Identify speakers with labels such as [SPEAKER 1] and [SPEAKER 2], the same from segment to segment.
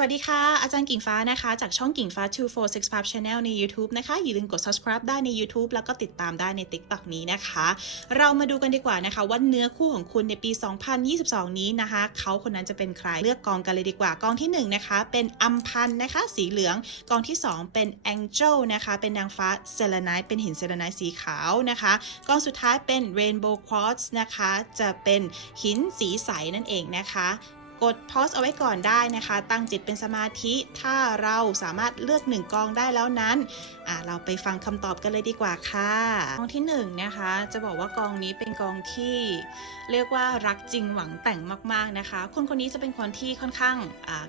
[SPEAKER 1] สวัสดีค่ะ อาจารย์กิ่งฟ้านะคะ จากช่องกิ่งฟ้า 246 Pub Channel ใน YouTube นะคะ อย่าลืมกด subscribe ได้ใน YouTube แล้วก็ติดตามได้ใน TikTok นี้นะคะ เรามาดูกันดีกว่านะคะว่าเนื้อคู่ของคุณในปี 2022 นี้นะคะ เขาคนนั้นจะเป็นใครเลือกกองกันเลยดีกว่ากองที่ 1 นะคะ เป็นอัมพันนะคะ สีเหลือง กองที่ 2 เป็น Angel นะคะ เป็นนางฟ้าเซเลน i เป็นหินเซเลน i สีขาวนะคะ กองสุดท้ายเป็น Rainbow Quartz นะคะ จะเป็นหินสีใสนั่นเองนะคะ กดพอสเอาไว้ก่อนได้นะคะ ตั้งจิตเป็นสมาธิถ้าเราสามารถเลือกหนึ่งกองได้แล้วนั้นเราไปฟังคำตอบกันเลยดีกว่าค่ะกองที่1นงนะคะ จะบอกว่ากองนี้เป็นกองที่เรียกว่ารักจริงหวังแต่งมาก ๆนะคะ คนคนนี้จะเป็นคนที่ค่อนข้าง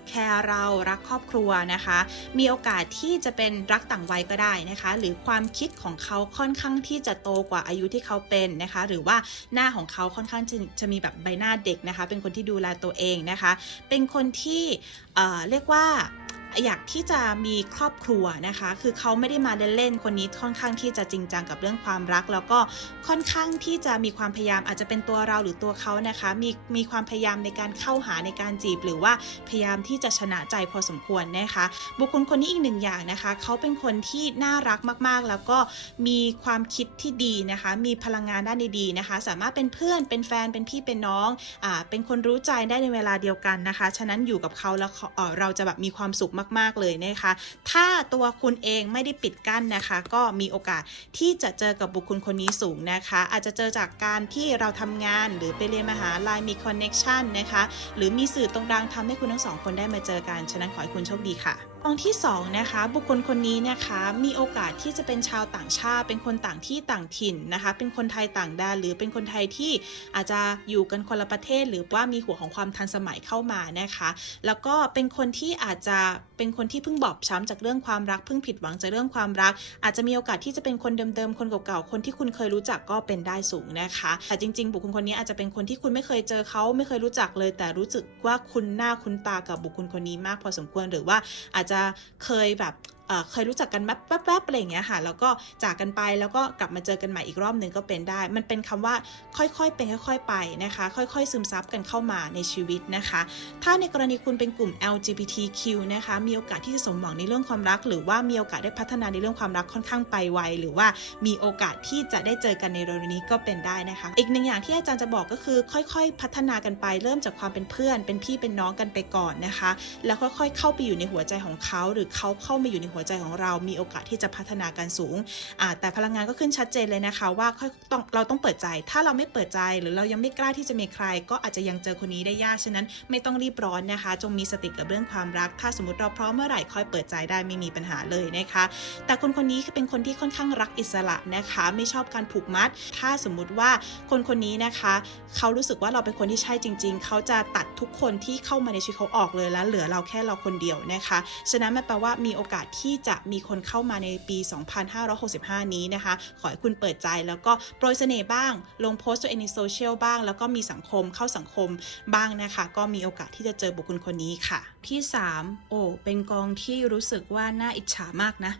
[SPEAKER 1] แคร์เรารักครอบครัวนะคะ มีโอกาสที่จะเป็นรักต่างวัยก็ได้นะคะ หรือความคิดของเขาค่อนข้างที่จะโตกว่าอายุที่เขาเป็นนะคะ หรือว่าหน้าของเขาค่อนข้างจะจะมีแบบใบหน้าเด็กนะคะ เป็นคนที่ดูแลตัวเองนะคะเป็นคนที่เอ่อเรียกว่า อยากที่จะมีครอบครัวนะคะ คือเขาไม่ได้มาเล่นๆ คนนี้ค่อนข้างที่จะจริงจังกับเรื่องความรัก แล้วก็ค่อนข้างที่จะมีความพยายามอาจจะเป็นตัวเราหรือตัวเขานะคะ มีมีความพยายามในการเข้าหาในการจีบ หรือว่าพยายามที่จะชนะใจพอสมควรนะคะ บุคคลคนนี้อีกหนึ่งอย่างนะคะ เขาเป็นคนที่น่ารักมากๆ แล้วก็มีความคิดที่ดีนะคะ มีพลังงานด้านดีๆนะคะ สามารถเป็นเพื่อนเป็นแฟนเป็นพี่เป็นน้องอ่าเป็นคนรู้ใจได้ในเวลาเดียวกันนะคะ ฉะนั้นอยู่กับเขาแล้วเเราจะแบบมีความสุขมากๆเลยนะคะ ถ้าตัวคุณเองไม่ได้ปิดกั้นนะคะ ก็มีโอกาสที่จะเจอกับบุคคลคนนี้สูงนะคะ อาจจะเจอจากการที่เราทำงานหรือไปเรียนมหาลัยมีคอนเน็ชันนะคะหรือมีสื่อตรงกลางทำให้คุณทั้งสองคนได้มาเจอกัน ฉะนั้นขอให้คุณโชคดีค่ะกองที่2นะคะบุคคลคนนี้นะคะมีโอกาสที่จะเป็นชาวต่างชาติ เป็นคนต่างที่ต่างถิ่นนะคะ เป็นคนไทยต่างแดนหรือเป็นคนไทยที่อาจจะอยู่กันคนละประเทศ หรือว่ามีหัวของความทันสมัยเข้ามานะคะ แล้วก็เป็นคนที่อาจจะเป็นคนที่เพิ่งบอบช้ำจากเรื่องความรัก เพิ่งผิดหวังจากเรื่องความรัก อาจจะมีโอกาสที่จะเป็นคนเดิมๆ คนเก่าๆ คนที่คุณเคยรู้จักก็เป็นได้สูงนะคะ แต่จริงๆ บุคคลคนนี้อาจจะเป็นคนที่คุณไม่เคยเจอเขาไม่เคยรู้จักเลย แต่รู้สึกว่าคุณหน้าคุณตากับบุคคลคนนี้มากพอสมควรหรือว่าอาจจะเคยแบบ เคยรู้จักกันแป๊บๆอะไรอย่างเงี้ยค่ะแล้วก็จากกันไปแล้วก็กลับมาเจอกันใหม่อีกรอบหนึ่งก็เป็นได้ มันเป็นคำว่าค่อยๆเป็นค่อย ๆ ไปนะคะ ค่อย ๆ ซึมซับกันเข้ามาในชีวิตนะคะ ถ้าในกรณีคุณเป็นกลุ่ม LGBTQ นะคะมีโอกาสที่จะสมหวังในเรื่องความรัก หรือว่ามีโอกาสได้พัฒนาในเรื่องความรักค่อนข้างไปไวหรือว่ามีโอกาสที่จะได้เจอกันในเร็วนี้ก็เป็นได้นะคะ อีกหนึ่งอย่างที่อาจารย์จะบอกก็คือ ค่อยๆ พัฒนากันไปเริ่มจากความเป็นเพื่อน เป็นพี่เป็นน้องกันไปก่อนนะคะ แล้วค่อยๆ เข้าไปอยู่ในหัวใจของเขาหรือเขาเข้ามาอยู่ในหัวใจของเรามีโอกาสที่จะพัฒนากันสูง แต่พลังงานก็ขึ้นชัดเจนเลยนะคะ ว่าเราต้องเปิดใจ ถ้าเราไม่เปิดใจหรือเรายังไม่กล้าที่จะมีใคร ก็อาจจะยังเจอคนนี้ได้ยาก ฉะนั้นไม่ต้องรีบร้อนนะคะ จงมีสติกับเรื่องความรัก ถ้าสมมติเราพร้อมเมื่อไหร่ค่อยเปิดใจได้ไม่มีปัญหาเลยนะคะ แต่คนคนนี้เป็นคนที่ค่อนข้างรักอิสระนะคะ ไม่ชอบการผูกมัด ถ้าสมมุติว่าคนคนนี้นะคะ เขารู้สึกว่าเราเป็นคนที่ใช่จริง ๆ เขาจะตัดทุกคนที่เข้ามาในชีวิตเขาออกเลยแล้วเหลือเราแค่เราคนเดียวนะคะ ฉะนั้นมันแปลว่ามีโอกาสที่ที่จะมีคนเข้ามาในปี 2565 นี้นะคะ ขอให้คุณเปิดใจแล้วก็โปรยเสน่ห์บ้าง ลงโพสต์ตัวเองในโซเชียลบ้าง แล้วก็มีสังคมเข้าสังคมบ้างนะคะ ก็มีโอกาสที่จะเจอบุคคลคนนี้ค่ะ ที่ 3 โอ้เป็นกองที่รู้สึกว่าน่าอิจฉามากนะ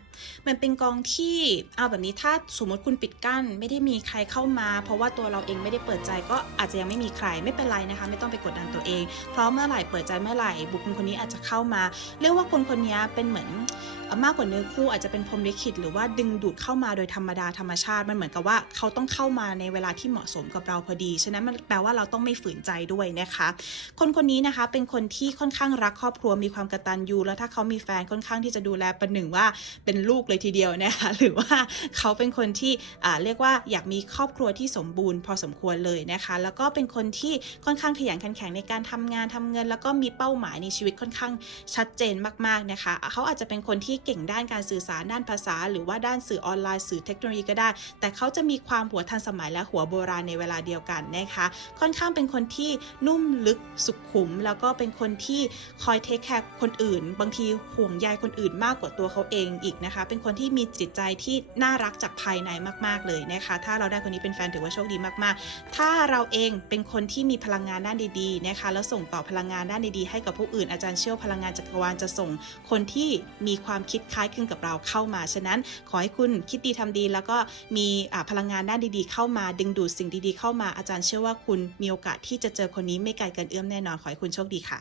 [SPEAKER 1] มันเป็นกองที่เอาแบบนี้ถ้าสมมติคุณปิดกั้น ไม่ได้มีใครเข้ามา เพราะว่าตัวเราเองไม่ได้เปิดใจก็อาจจะยังไม่มีใครไม่เป็นไรนะคะ ไม่ต้องไปกดดันตัวเอง เพราะเมื่อไหร่เปิดใจเมื่อไหร่บุคคลคนนี้อาจจะเข้ามา เรียกว่าคนคนนี้เป็นเหมือนมากกว่าเนื้อคู่อาจจะเป็นพรมลิขิตหรือว่าดึงดูดเข้ามาโดยธรรมดาธรรมชาติมันเหมือนกับว่าเขาต้องเข้ามาในเวลาที่เหมาะสมกับเราพอดีฉะนั้นมันแปลว่าเราต้องไม่ฝืนใจด้วยนะคะ คนคนนี้นะคะเป็นคนที่ค่อนข้างรักครอบครัวมีความกตัญญูแล้วถ้าเขามีแฟนค่อนข้างที่จะดูแลประหนึ่งว่าเป็นลูกเลยทีเดียวนะคะหรือว่าเขาเป็นคนที่อ่าเรียกว่าอยากมีครอบครัวที่สมบูรณ์พอสมควรเลยนะคะ แล้วก็เป็นคนที่ค่อนข้างขยันขันแข็งในการทำงานทำเงิน แล้วก็มีเป้าหมายในชีวิตค่อนข้างชัดเจนมากๆนะคะ เขาอาจจะเป็นคนที่เก่งด้านการสื่อสารด้านภาษา หรือว่าด้านสื่อออนไลน์สื่อเทคโนโลยีก็ได้ แต่เขาจะมีความหัวทันสมัยและหัวโบราณในเวลาเดียวกันนะคะ ค่อนข้างเป็นคนที่นุ่มลึกสุขุม แล้วก็เป็นคนที่คอยเทคแคร์คนอื่น บางทีห่วงใยคนอื่นมากกว่าตัวเขาเองอีกนะคะ เป็นคนที่มีจิตใจที่น่ารักจากภายในมาก ๆเลยนะคะ ถ้าเราได้คนนี้เป็นแฟนถือว่าโชคดีมากๆ ถ้าเราเองเป็นคนที่มีพลังงานด้านดีๆนะคะ แล้วส่งต่อพลังงานด้านดีๆให้กับผู้อื่นอาจารย์เชื่อว่าพลังงานจักรวาลจะส่งคนที่มีความคิดคล้ายคลึงกับเราเข้ามา ฉะนั้นขอให้คุณคิดดีทำดี แล้วก็มีพลังงานด้านดีๆ เข้ามาดึงดูดสิ่งดีๆ เข้ามาอาจารย์เชื่อว่าคุณมีโอกาสที่จะเจอคนนี้ไม่ไกลเกินเอื้อมแน่นอนขอให้คุณโชคดีค่ะ